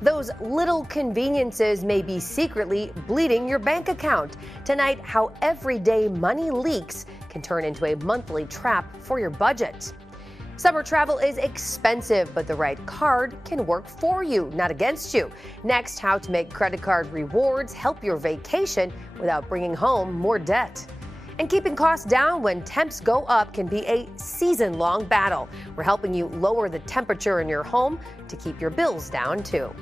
Those little conveniences may be secretly bleeding your bank account. Tonight, how everyday money leaks can turn into a monthly trap for your budget. Summer travel is expensive, but the right card can work for you, not against you. Next, how to make credit card rewards help your vacation without bringing home more debt. And keeping costs down when temps go up can be a season-long battle. We're helping you lower the temperature in your home to keep your bills down, too.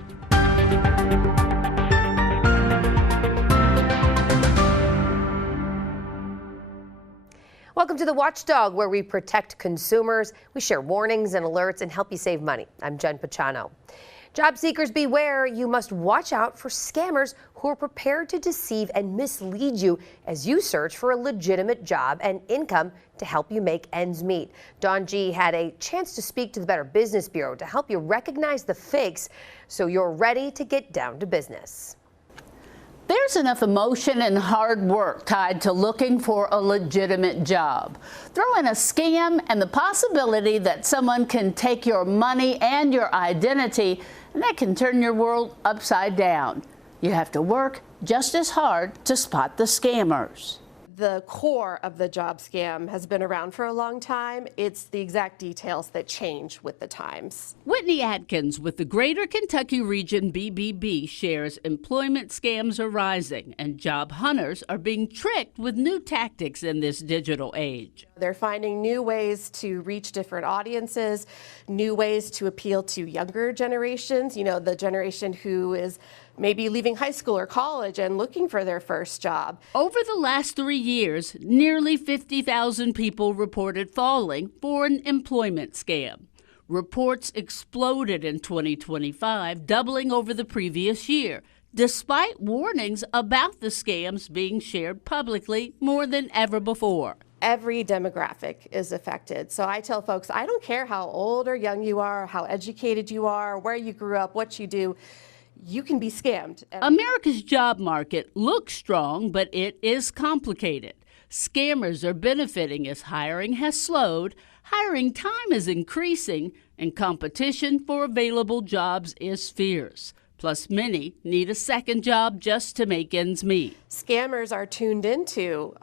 Welcome to the Watchdog, where we protect consumers. We share warnings and alerts and help you save money. I'm Jen Pachano. Job seekers beware. You must watch out for scammers who are prepared to deceive and mislead you as you search for a legitimate job and income to help you make ends meet. Dawn G had a chance to speak to the Better Business Bureau to help you recognize the fakes so you're ready to get down to business. There's enough emotion and hard work tied to looking for a legitimate job. Throw in a scam and the possibility that someone can take your money and your identity, and that can turn your world upside down. You have to work just as hard to spot the scammers. The core of the job scam has been around for a long time. It's the exact details that change with the times. Whitney Atkins with the Greater Kentucky Region BBB shares employment scams are rising and job hunters are being tricked with new tactics in this digital age. They're finding new ways to reach different audiences, new ways to appeal to younger generations, the generation who is maybe leaving high school or college and looking for their first job. Over the last 3 years, nearly 50,000 people reported falling for an employment scam. Reports exploded in 2025, doubling over the previous year, despite warnings about the scams being shared publicly more than ever before. Every demographic is affected. So I tell folks, I don't care how old or young you are, how educated you are, where you grew up, what you do, you can be scammed. America's job market looks strong, but it is complicated. Scammers are benefiting as hiring has slowed, hiring time is increasing, and competition for available jobs is fierce. Plus, many need a second job just to make ends meet. Scammers are tuned into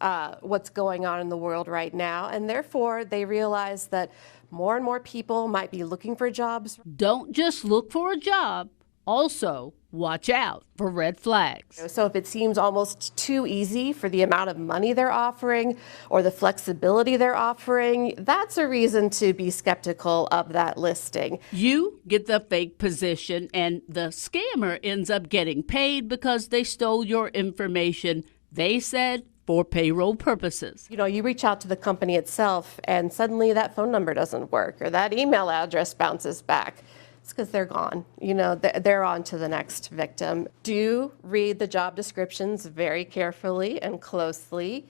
what's going on in the world right now, and therefore they realize that more and more people might be looking for jobs. Don't just look for a job. Also, watch out for red flags. So if it seems almost too easy for the amount of money they're offering or the flexibility they're offering, that's a reason to be skeptical of that listing. You get the fake position and the scammer ends up getting paid because they stole your information, they said, for payroll purposes. You reach out to the company itself and suddenly that phone number doesn't work or that email address bounces back. It's because they're gone. They're on to the next victim. Do read the job descriptions very carefully and closely.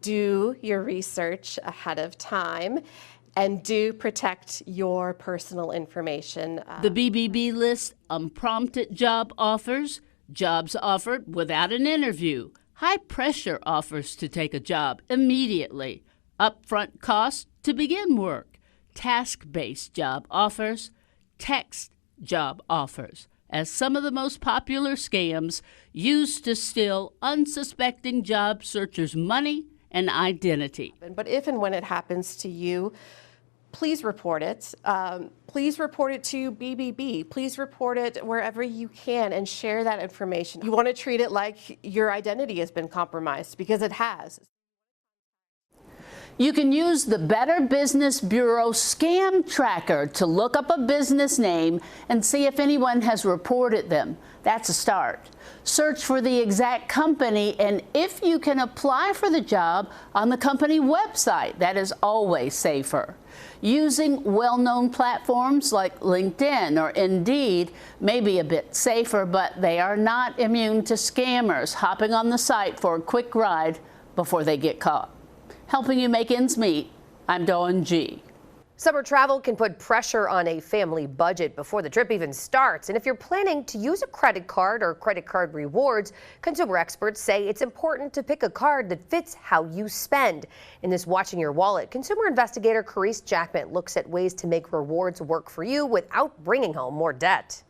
Do your research ahead of time. And do protect your personal information. The BBB lists unprompted job offers, jobs offered without an interview, high-pressure offers to take a job immediately, upfront costs to begin work, task-based job offers, text job offers as some of the most popular scams used to steal unsuspecting job searchers' money and identity. But if and when it happens to you, please report it. Please report it to BBB. Please report it wherever you can and share that information. You want to treat it like your identity has been compromised, because it has. You can use the Better Business Bureau Scam Tracker to look up a business name and see if anyone has reported them. That's a start. Search for the exact company and if you can apply for the job on the company website. That is always safer. Using well-known platforms like LinkedIn or Indeed may be a bit safer, but they are not immune to scammers hopping on the site for a quick ride before they get caught. Helping you make ends meet, I'm Dawn G. Summer travel can put pressure on a family budget before the trip even starts. And if you're planning to use a credit card or credit card rewards, consumer experts say it's important to pick a card that fits how you spend. In this Watching Your Wallet, consumer investigator Carice Jackman looks at ways to make rewards work for you without bringing home more debt.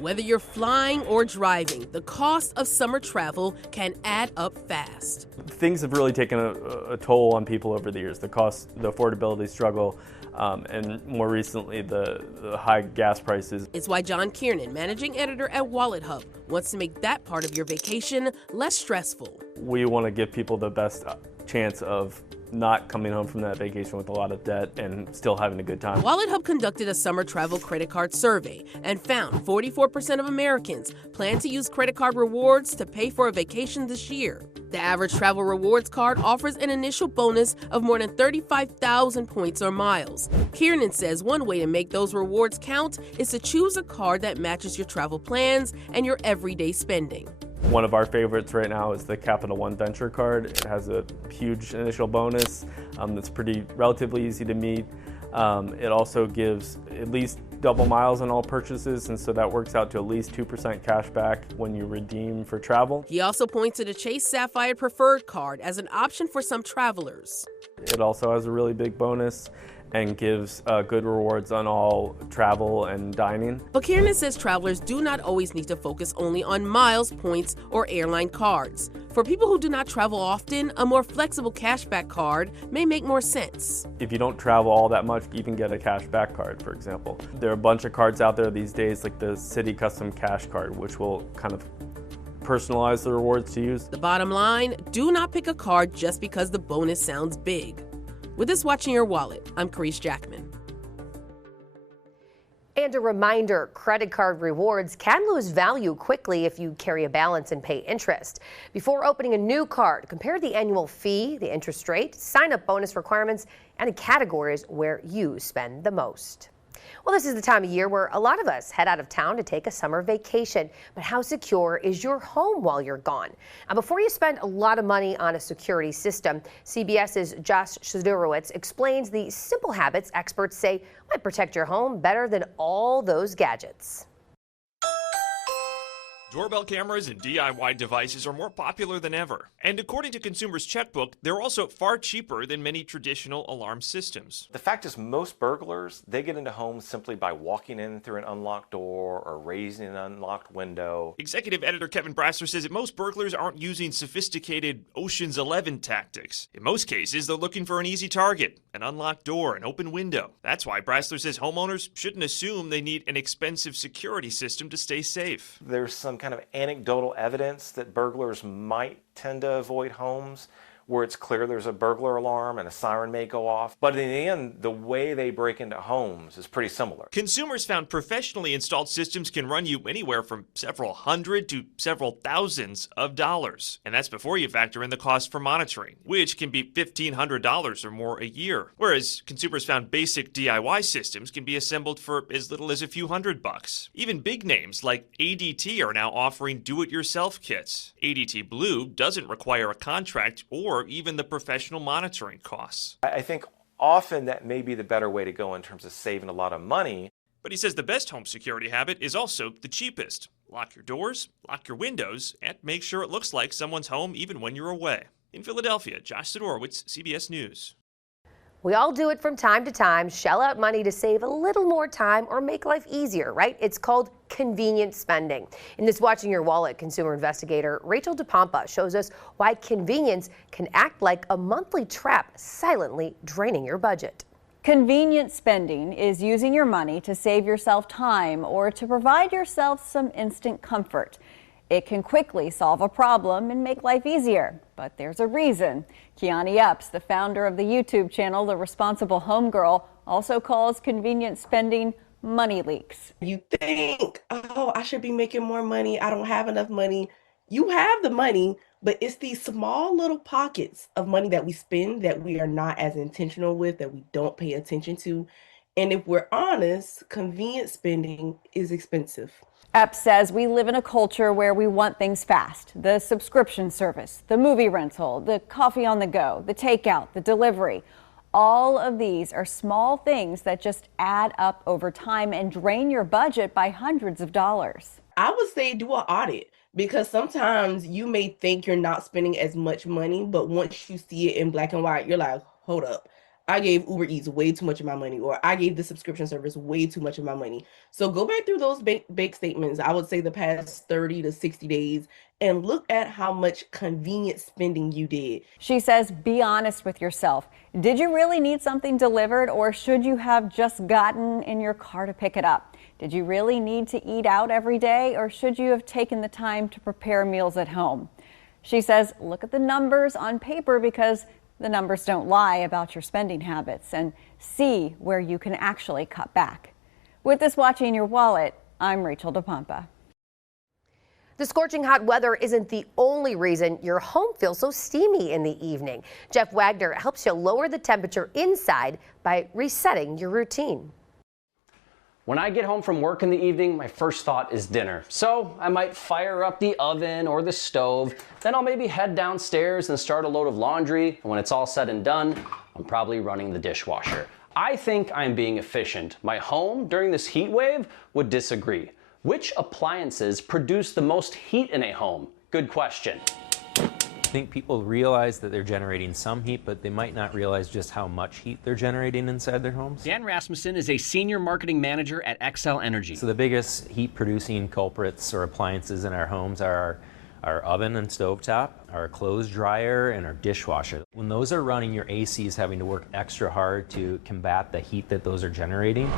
Whether you're flying or driving, the cost of summer travel can add up fast. Things have really taken a toll on people over the years. The cost, the affordability struggle, and more recently the high gas prices. It's why John Kiernan, managing editor at Wallet Hub, wants to make that part of your vacation less stressful. We want to give people the best chance of not coming home from that vacation with a lot of debt and still having a good time. Wallet Hub conducted a summer travel credit card survey and found 44% of Americans plan to use credit card rewards to pay for a vacation this year. The average travel rewards card offers an initial bonus of more than 35,000 points or miles. Kiernan says one way to make those rewards count is to choose a card that matches your travel plans and your everyday spending. One of our favorites right now is the Capital One Venture Card. It has a huge initial bonus that's relatively easy to meet. It also gives at least double miles on all purchases, and so that works out to at least 2% cash back when you redeem for travel. He also points to the Chase Sapphire Preferred Card as an option for some travelers. It also has a really big bonus and gives good rewards on all travel and dining. But Kiernan says travelers do not always need to focus only on miles, points, or airline cards. For people who do not travel often, a more flexible cashback card may make more sense. If you don't travel all that much, you can get a cashback card, for example. There are a bunch of cards out there these days, like the City Custom Cash Card, which will kind of personalize the rewards to use. The bottom line, do not pick a card just because the bonus sounds big. With this Watching Your Wallet, I'm Carice Jackman. And a reminder, credit card rewards can lose value quickly if you carry a balance and pay interest. Before opening a new card, compare the annual fee, the interest rate, sign-up bonus requirements, and the categories where you spend the most. Well, this is the time of year where a lot of us head out of town to take a summer vacation. But how secure is your home while you're gone? Now, before you spend a lot of money on a security system, CBS's Josh Szydorowicz explains the simple habits experts say might protect your home better than all those gadgets. Doorbell cameras and DIY devices are more popular than ever. And according to Consumers Checkbook, they're also far cheaper than many traditional alarm systems. The fact is, most burglars, they get into homes simply by walking in through an unlocked door or raising an unlocked window. Executive editor Kevin Brassler says that most burglars aren't using sophisticated Ocean's 11 tactics. In most cases, they're looking for an easy target, an unlocked door, an open window. That's why Brassler says homeowners shouldn't assume they need an expensive security system to stay safe. There's some kind of anecdotal evidence that burglars might tend to avoid homes where it's clear there's a burglar alarm and a siren may go off. But in the end, the way they break into homes is pretty similar. Consumers found professionally installed systems can run you anywhere from several hundred to several thousands of dollars. And that's before you factor in the cost for monitoring, which can be $1,500 or more a year. Whereas consumers found basic DIY systems can be assembled for as little as a few $100. Even big names like ADT are now offering do-it-yourself kits. ADT Blue doesn't require a contract or even the professional monitoring costs. I think often that may be the better way to go in terms of saving a lot of money. But he says the best home security habit is also the cheapest. Lock your doors, lock your windows, and make sure it looks like someone's home even when you're away. In Philadelphia, Josh Szydorowicz, CBS News. We all do it from time to time, shell out money to save a little more time or make life easier, right? It's called convenient spending. In this Watching Your Wallet, consumer investigator Rachel DePompa shows us why convenience can act like a monthly trap, silently draining your budget. Convenient spending is using your money to save yourself time or to provide yourself some instant comfort. It can quickly solve a problem and make life easier, but there's a reason. Kiani Epps, the founder of the YouTube channel The Responsible Home Girl, also calls convenient spending money leaks. You think, oh, I should be making more money. I don't have enough money. You have the money, but it's these small little pockets of money that we spend that we are not as intentional with, that we don't pay attention to. And if we're honest, convenient spending is expensive. Epps says we live in a culture where we want things fast. The subscription service, the movie rental, the coffee on the go, the takeout, the delivery. All of these are small things that just add up over time and drain your budget by hundreds of dollars. I would say do an audit, because sometimes you may think you're not spending as much money, but once you see it in black and white, you're like, hold up, I gave Uber Eats way too much of my money, or I gave the subscription service way too much of my money. So go back through those bank statements, I would say the past 30 to 60 days, and look at how much convenient spending you did. She says, be honest with yourself. Did you really need something delivered, or should you have just gotten in your car to pick it up? Did you really need to eat out every day, or should you have taken the time to prepare meals at home? She says, look at the numbers on paper, because the numbers don't lie about your spending habits, and see where you can actually cut back. With this Watching Your Wallet, I'm Rachel DePompa. The scorching hot weather isn't the only reason your home feels so steamy in the evening. Jeff Wagner helps you lower the temperature inside by resetting your routine. When I get home from work in the evening, my first thought is dinner. So I might fire up the oven or the stove, then I'll maybe head downstairs and start a load of laundry. And when it's all said and done, I'm probably running the dishwasher. I think I'm being efficient. My home during this heat wave would disagree. Which appliances produce the most heat in a home? Good question. I think people realize that they're generating some heat, but they might not realize just how much heat they're generating inside their homes. Dan Rasmussen is a senior marketing manager at Xcel Energy. So the biggest heat-producing culprits or appliances in our homes are our oven and stovetop, our clothes dryer, and our dishwasher. When those are running, your AC is having to work extra hard to combat the heat that those are generating.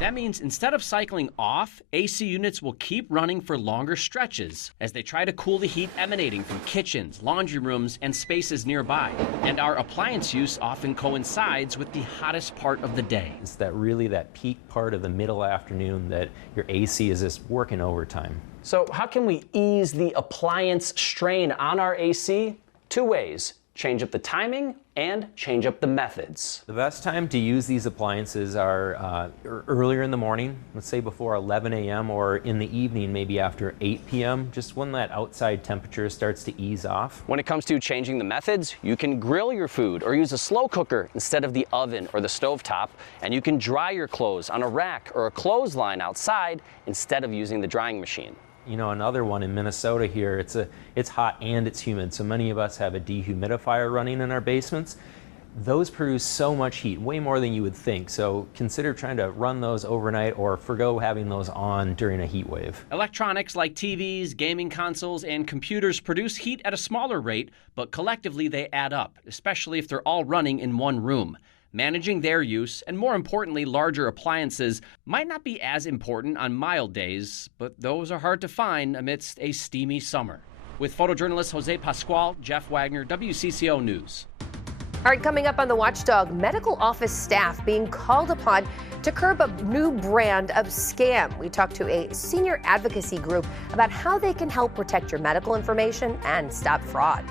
That means instead of cycling off, AC units will keep running for longer stretches as they try to cool the heat emanating from kitchens, laundry rooms, and spaces nearby. And our appliance use often coincides with the hottest part of the day. It's that peak part of the middle afternoon that your AC is just working overtime. So how can we ease the appliance strain on our AC? Two ways. Change up the timing and change up the methods. The best time to use these appliances are earlier in the morning, let's say before 11 a.m. or in the evening, maybe after 8 p.m., just when that outside temperature starts to ease off. When it comes to changing the methods, you can grill your food or use a slow cooker instead of the oven or the stovetop, and you can dry your clothes on a rack or a clothesline outside instead of using the drying machine. You know, another one in Minnesota here, it's hot and it's humid, so many of us have a dehumidifier running in our basements. Those produce so much heat, way more than you would think, so consider trying to run those overnight or forgo having those on during a heat wave. Electronics like TVs, gaming consoles, and computers produce heat at a smaller rate, but collectively they add up, especially if they're all running in one room. Managing their use, and more importantly, larger appliances, might not be as important on mild days, but those are hard to find amidst a steamy summer. With photojournalist Jose Pascual, Jeff Wagner, WCCO News. All right, coming up on the Watchdog, medical office staff being called upon to curb a new brand of scam. We talked to a senior advocacy group about how they can help protect your medical information and stop fraud.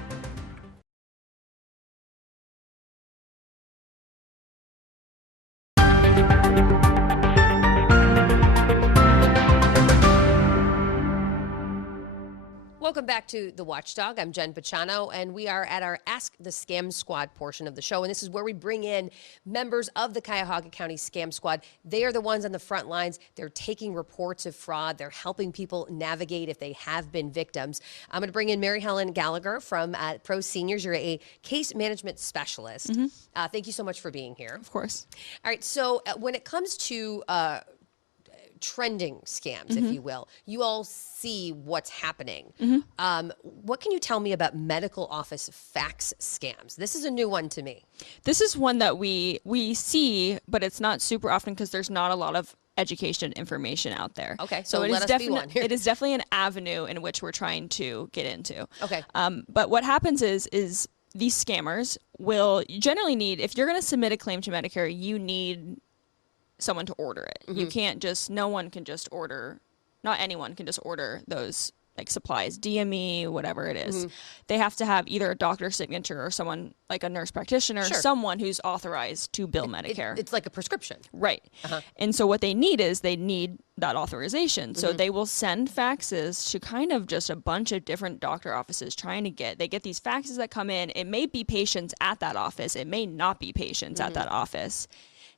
Welcome back to the Watchdog. I'm Jen Pachano, and we are at our Ask the Scam Squad portion of the show. And this is where we bring in members of the Cuyahoga County Scam Squad. They are the ones on the front lines. They're taking reports of fraud. They're helping people navigate if they have been victims. I'm going to bring in Mary Helen Gallagher from Pro Seniors. You're a case management specialist. Thank you so much for being here. Of course. All right. So when it comes to trending scams, if you will, you all see what's happening. What can you tell me about medical office fax scams? This is a new one to me. This is one that we see, but it's not super often because there's not a lot of education information out there. Okay, so it is definitely an avenue in which we're trying to get into. Okay. But what happens is these scammers will generally need, if you're going to submit a claim to Medicare, you need someone to order it. You can't just, not anyone can just order those like supplies, DME, whatever it is. They have to have either a doctor's signature or someone like a nurse practitioner, someone who's authorized to bill Medicare. It's like a prescription. Right. And so what they need is that authorization. So they will send faxes to kind of just a bunch of different doctor offices they get these faxes that come in. It may be patients at that office. It may not be patients at that office.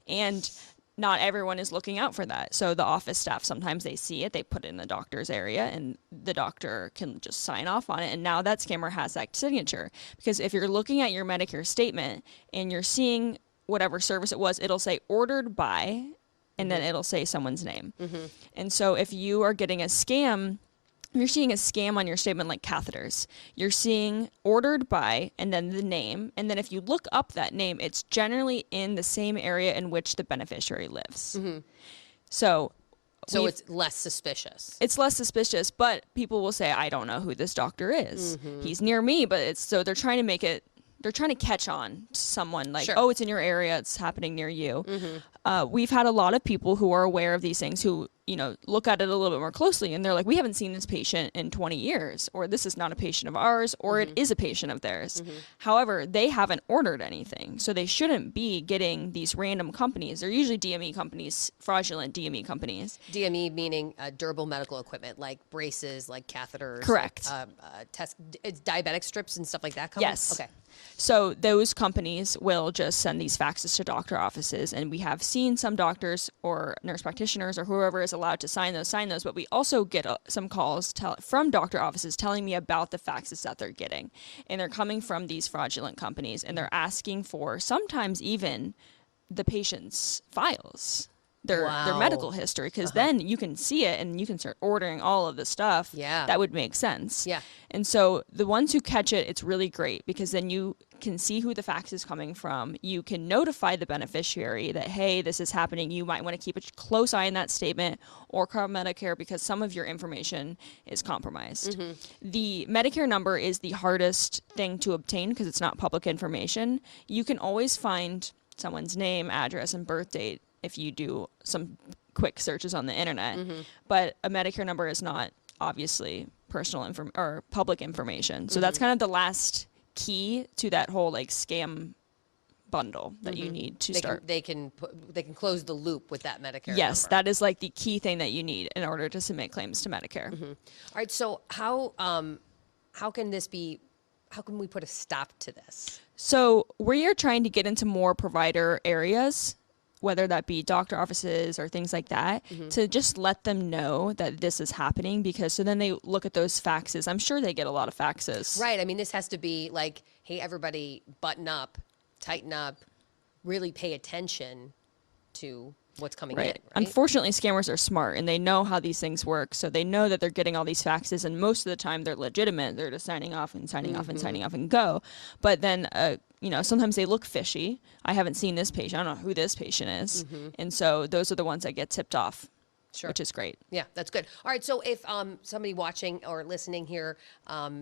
And not everyone is looking out for that. So the office staff, sometimes they see it, they put it in the doctor's area, and the doctor can just sign off on it. And now that scammer has that signature. Because if you're looking at your Medicare statement and you're seeing whatever service it was, it'll say ordered by, and then it'll say someone's name. And so if you are getting a scam, you're seeing a scam on your statement like catheters, you're seeing ordered by and then the name. And then if you look up that name, it's generally in the same area in which the beneficiary lives. So it's less suspicious. It's less suspicious, but people will say, I don't know who this doctor is. He's near me, but they're trying to make it, they're trying to catch on to someone like, oh, it's in your area, it's happening near you. We've had a lot of people who are aware of these things who, look at it a little bit more closely, and they're like, we haven't seen this patient in 20 years, or this is not a patient of ours, or it is a patient of theirs. However, they haven't ordered anything, so they shouldn't be getting these random companies. They're usually DME companies, fraudulent DME companies. DME meaning durable medical equipment, like braces, like catheters. Correct. It's diabetic strips and stuff like that coming? Yes. Okay. So those companies will just send these faxes to doctor offices, and we have seen some doctors or nurse practitioners or whoever is allowed to sign those, but we also get some calls from doctor offices telling me about the faxes that they're getting, and they're coming from these fraudulent companies, and they're asking for sometimes even the patient's files, their medical history, because then you can see it and you can start ordering all of the stuff. That would make sense. And so the ones who catch it, it's really great, because then you can see who the fax is coming from. You can notify the beneficiary that, hey, this is happening. You might want to keep a close eye on that statement or call Medicare, because some of your information is compromised. The Medicare number is the hardest thing to obtain because it's not public information. You can always find someone's name, address, and birth date if you do some quick searches on the internet. But a Medicare number is not obviously personal or public information. So that's kind of the last key to that whole scam bundle that you need to start. They can close the loop with that Medicare Yes, number. that is the key thing that you need in order to submit claims to Medicare. All right, so how can we put a stop to this? So we are trying to get into more provider areas, whether that be doctor offices or things like that, to just let them know that this is happening, because so then they look at those faxes. I'm sure they get a lot of faxes. Right. I mean, this has to be like, hey, everybody button up, tighten up, really pay attention to what's coming in. Right? Unfortunately, scammers are smart, and they know how these things work. So they know that they're getting all these faxes, and most of the time they're legitimate. They're just signing off and signing off and signing off and go. But then, sometimes they look fishy. I haven't seen this patient. I don't know who this patient is. And so those are the ones that get tipped off. Which is great. Yeah, that's good. All right, so if somebody watching or listening here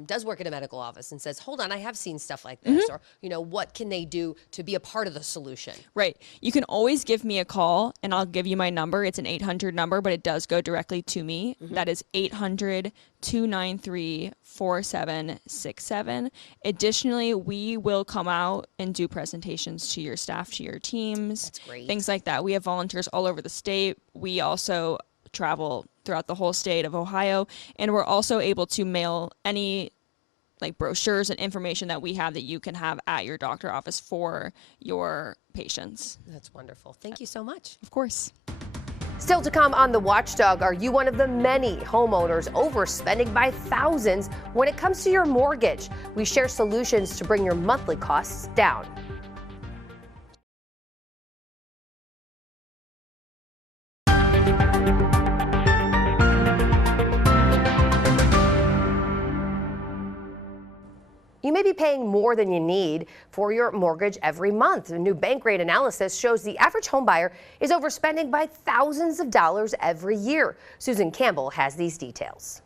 does work in a medical office and says, hold on, I have seen stuff like this, or, what can they do to be a part of the solution? Right. You can always give me a call, and I'll give you my number. It's an 800 number, but it does go directly to me. That is 800-293-4767. Additionally, we will come out and do presentations to your staff, to your teams. That's great. Things like that. We have volunteers all over the state. We also travel throughout the whole state of Ohio, and we're also able to mail any brochures and information that we have that you can have at your doctor office for your patients. That's wonderful. Thank you so much. Of course. Still to come on the Watchdog, are you one of the many homeowners overspending by thousands when it comes to your mortgage? We share solutions to bring your monthly costs down. You may be paying more than you need for your mortgage every month. A new bank rate analysis shows the average homebuyer is overspending by thousands of dollars every year. Susan Campbell has these details.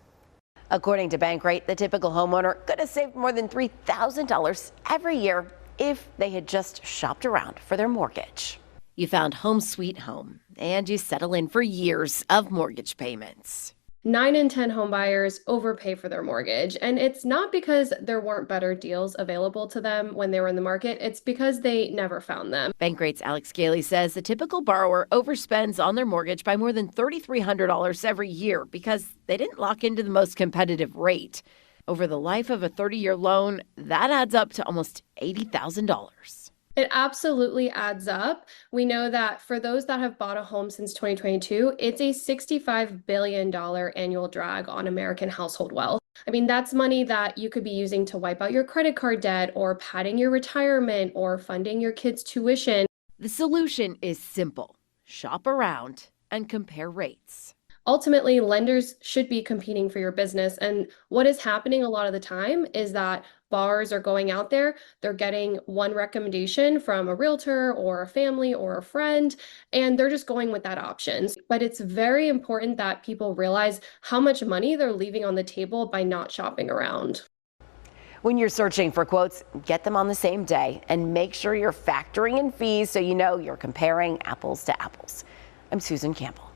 According to Bankrate, the typical homeowner could have saved more than $3,000 every year if they had just shopped around for their mortgage. You found home sweet home, and you settle in for years of mortgage payments. 9 in 10 homebuyers overpay for their mortgage, and it's not because there weren't better deals available to them when they were in the market. It's because they never found them. Bankrate's Alex Gailey says the typical borrower overspends on their mortgage by more than $3,300 every year because they didn't lock into the most competitive rate. Over the life of a 30-year loan, that adds up to almost $80,000. It absolutely adds up. We know that for those that have bought a home since 2022, it's a $65 billion annual drag on American household wealth. I mean, that's money that you could be using to wipe out your credit card debt or padding your retirement or funding your kids' tuition. The solution is simple. Shop around and compare rates. Ultimately, lenders should be competing for your business. And what is happening a lot of the time is that borrowers are going out there, they're getting one recommendation from a realtor or a family or a friend, and they're just going with that option. But it's very important that people realize how much money they're leaving on the table by not shopping around. When you're searching for quotes, get them on the same day and make sure you're factoring in fees so you know you're comparing apples to apples. I'm Susan Campbell.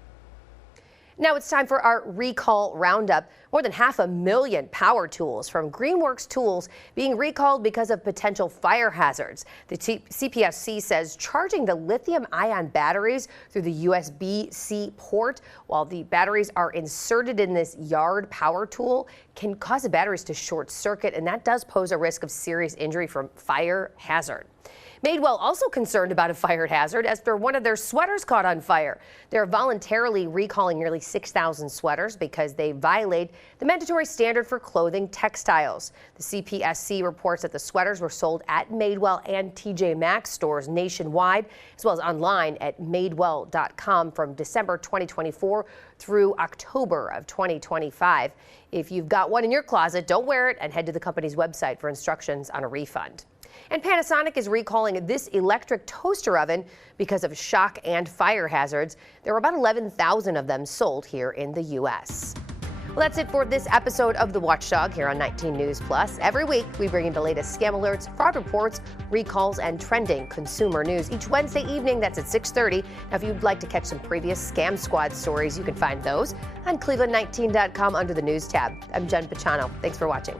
Now it's time for our recall roundup. More than 500,000 power tools from Greenworks Tools being recalled because of potential fire hazards. The CPSC says charging the lithium-ion batteries through the USB-C port while the batteries are inserted in this yard power tool can cause the batteries to short circuit, and that does pose a risk of serious injury from fire hazard. Madewell also concerned about a fire hazard after one of their sweaters caught on fire. They're voluntarily recalling nearly 6,000 sweaters because they violate the mandatory standard for clothing textiles. The CPSC reports that the sweaters were sold at Madewell and TJ Maxx stores nationwide, as well as online at madewell.com from December 2024 through October of 2025. If you've got one in your closet, don't wear it and head to the company's website for instructions on a refund. And Panasonic is recalling this electric toaster oven because of shock and fire hazards. There were about 11,000 of them sold here in the U.S. Well, that's it for this episode of The Watchdog here on 19 News Plus. Every week, we bring you the latest scam alerts, fraud reports, recalls, and trending consumer news. Each Wednesday evening, that's at 6:30. Now, if you'd like to catch some previous Scam Squad stories, you can find those on cleveland19.com under the News tab. I'm Jen Pachano. Thanks for watching.